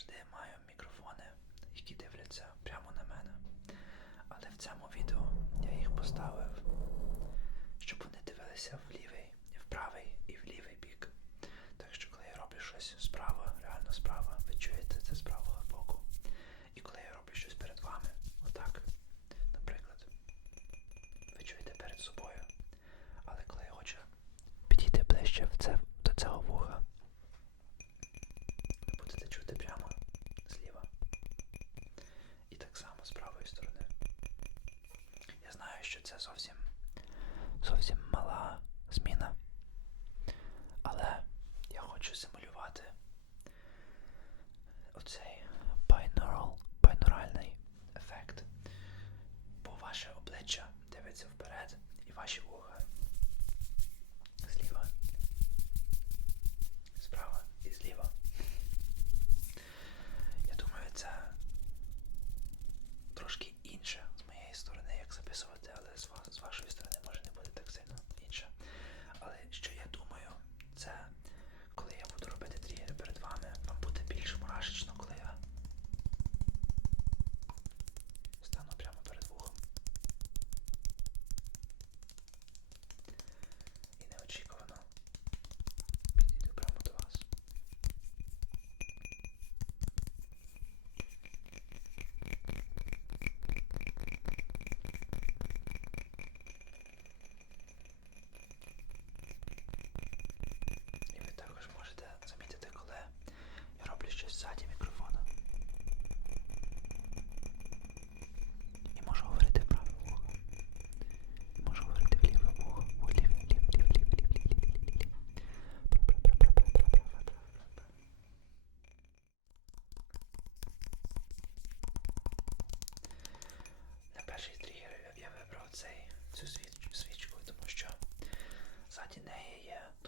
завжди маю мікрофони, які дивляться прямо на мене. Але в цьому відео я їх поставив, щоб вони дивилися в лівий, в правий і в лівий бік. Так що, коли я роблю щось справа, реально справа, ви чуєте це з правого боку. І коли я роблю щось перед вами, отак, наприклад, ви чуєте перед собою. Але коли я хочу підійти ближче в це що це зовсім зовсім didn't hear you.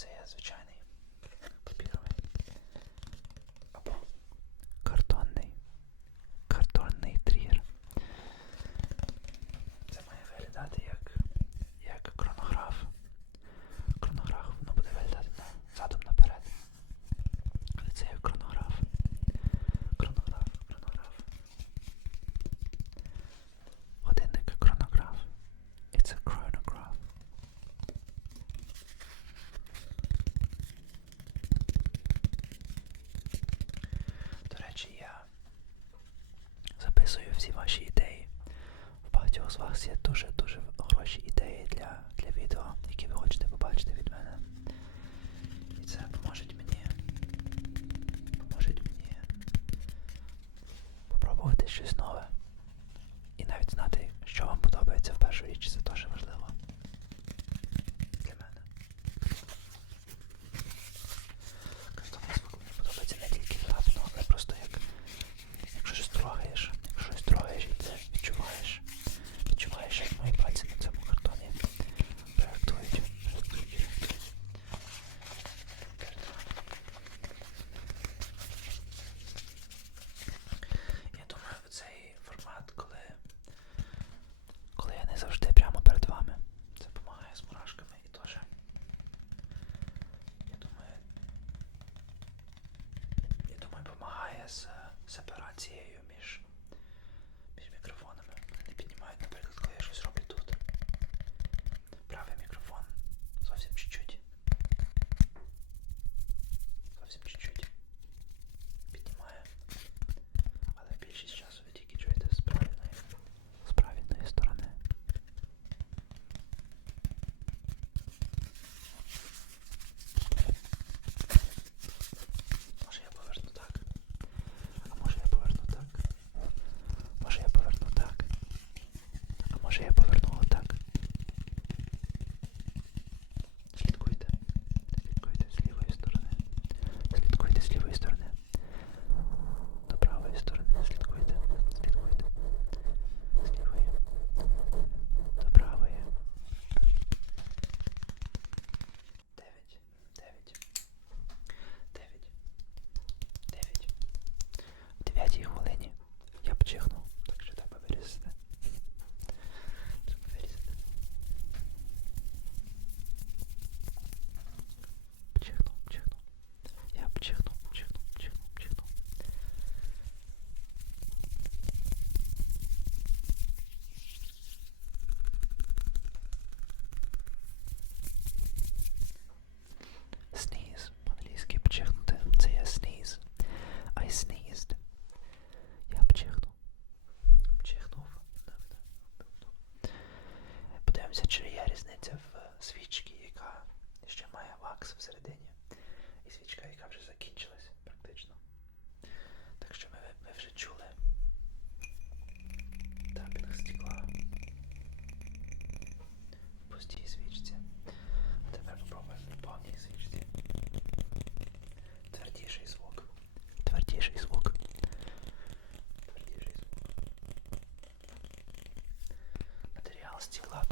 say as a Chinese. was je to, že з сепарацією між між мікрофонами. Вони піднімають, наприклад, Most épp стекла.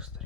історії.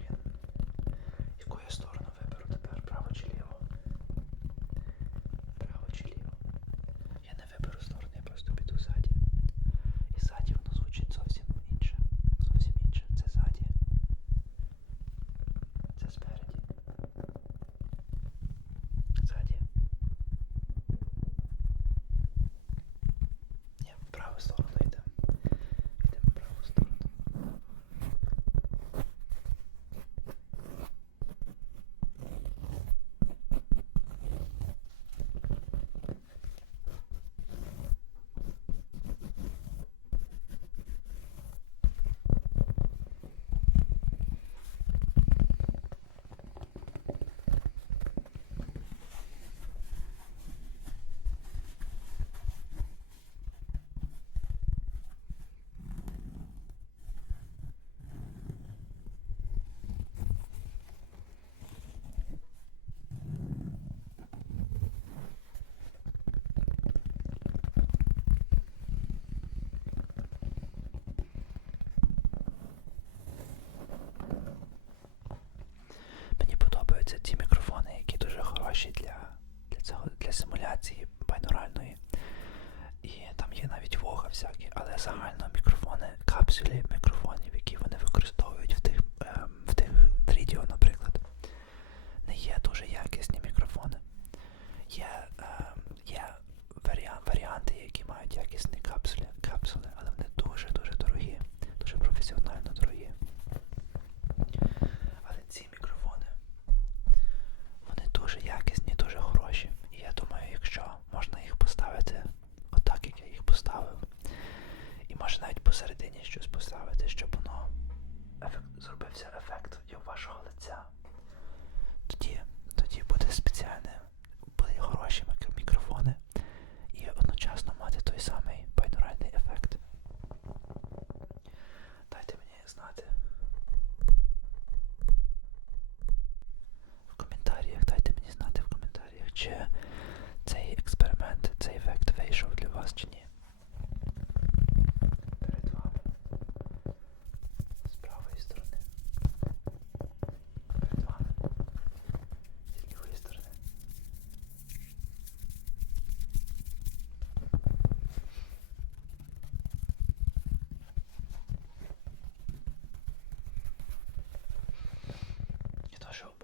якісний.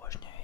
vážně.